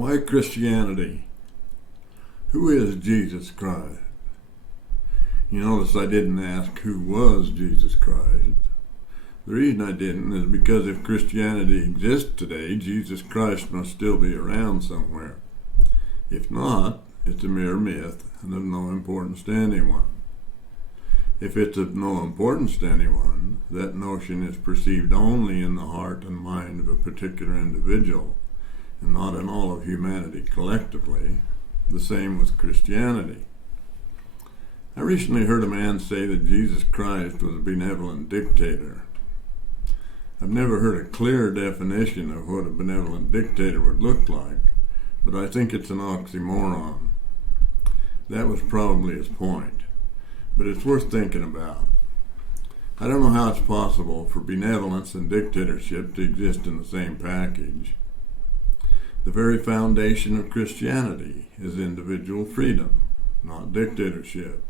Why Christianity? Who is Jesus Christ? You notice I didn't ask who was Jesus Christ. The reason I didn't is because if Christianity exists today, Jesus Christ must still be around somewhere. If not, it's a mere myth and of no importance to anyone. If it's of no importance to anyone, that notion is perceived only in the heart and mind of a particular individual, and not in all of humanity collectively. The same with Christianity. I recently heard a man say that Jesus Christ was a benevolent dictator. I've never heard a clear definition of what a benevolent dictator would look like, but I think it's an oxymoron. That was probably his point, but it's worth thinking about. I don't know how it's possible for benevolence and dictatorship to exist in the same package. The very foundation of Christianity is individual freedom, not dictatorship.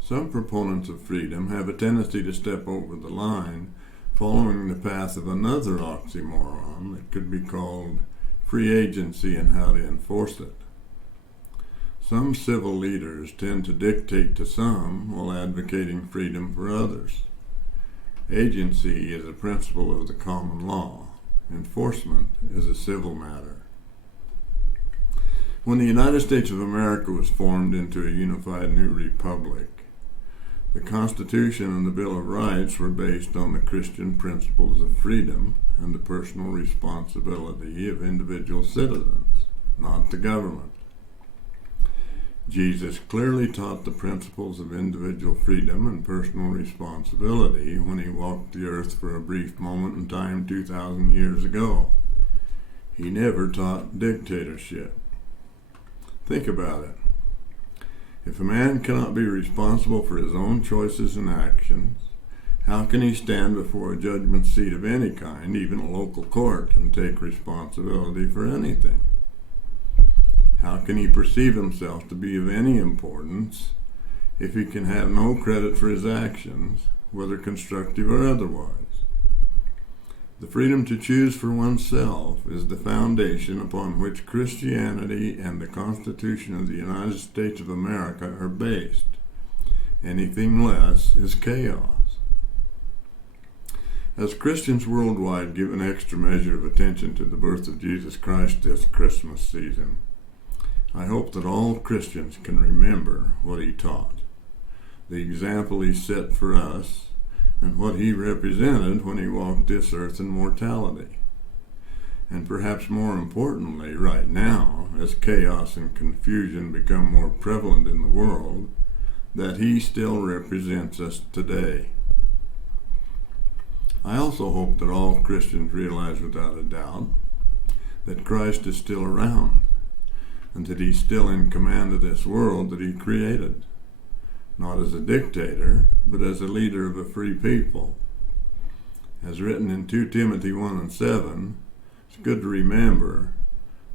Some proponents of freedom have a tendency to step over the line, following the path of another oxymoron that could be called free agency and how to enforce it. Some civil leaders tend to dictate to some while advocating freedom for others. Agency is a principle of the common law. Enforcement is a civil matter. When the United States of America was formed into a unified new republic, the Constitution and the Bill of Rights were based on the Christian principles of freedom and the personal responsibility of individual citizens, not the government. Jesus clearly taught the principles of individual freedom and personal responsibility when he walked the earth for a brief moment in time 2,000 years ago. He never taught dictatorship. Think about it. If a man cannot be responsible for his own choices and actions, how can he stand before a judgment seat of any kind, even a local court, and take responsibility for anything? How can he perceive himself to be of any importance if he can have no credit for his actions, whether constructive or otherwise? The freedom to choose for oneself is the foundation upon which Christianity and the Constitution of the United States of America are based. Anything less is chaos. As Christians worldwide give an extra measure of attention to the birth of Jesus Christ this Christmas season, I hope that all Christians can remember what he taught, the example he set for us, and what he represented when he walked this earth in mortality. And perhaps more importantly, right now, as chaos and confusion become more prevalent in the world, that he still represents us today. I also hope that all Christians realize without a doubt that Christ is still around, and that he's still in command of this world that he created, not as a dictator, but as a leader of a free people. As written in 2 Timothy 1:7, it's good to remember,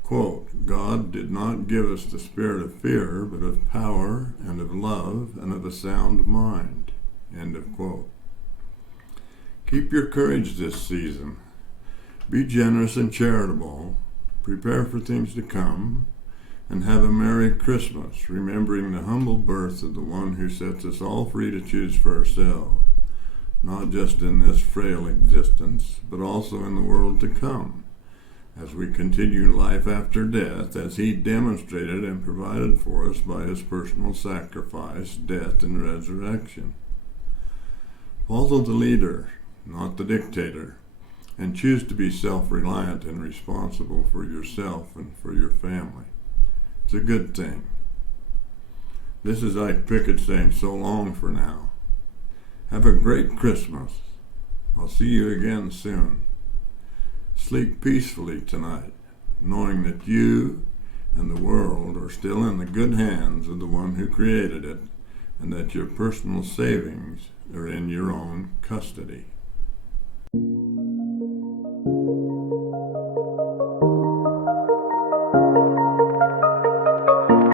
quote, God did not give us the spirit of fear, but of power and of love and of a sound mind, end of quote. Keep your courage this season. Be generous and charitable. Prepare for things to come. And have a Merry Christmas, remembering the humble birth of the one who sets us all free to choose for ourselves, not just in this frail existence, but also in the world to come, as we continue life after death, as he demonstrated and provided for us by his personal sacrifice, death, and resurrection. Follow the leader, not the dictator, and choose to be self-reliant and responsible for yourself and for your family. It's a good thing. This is Ike Pickett saying so long for now. Have a great Christmas. I'll see you again soon. Sleep peacefully tonight, knowing that you and the world are still in the good hands of the one who created it, and that your personal savings are in your own custody.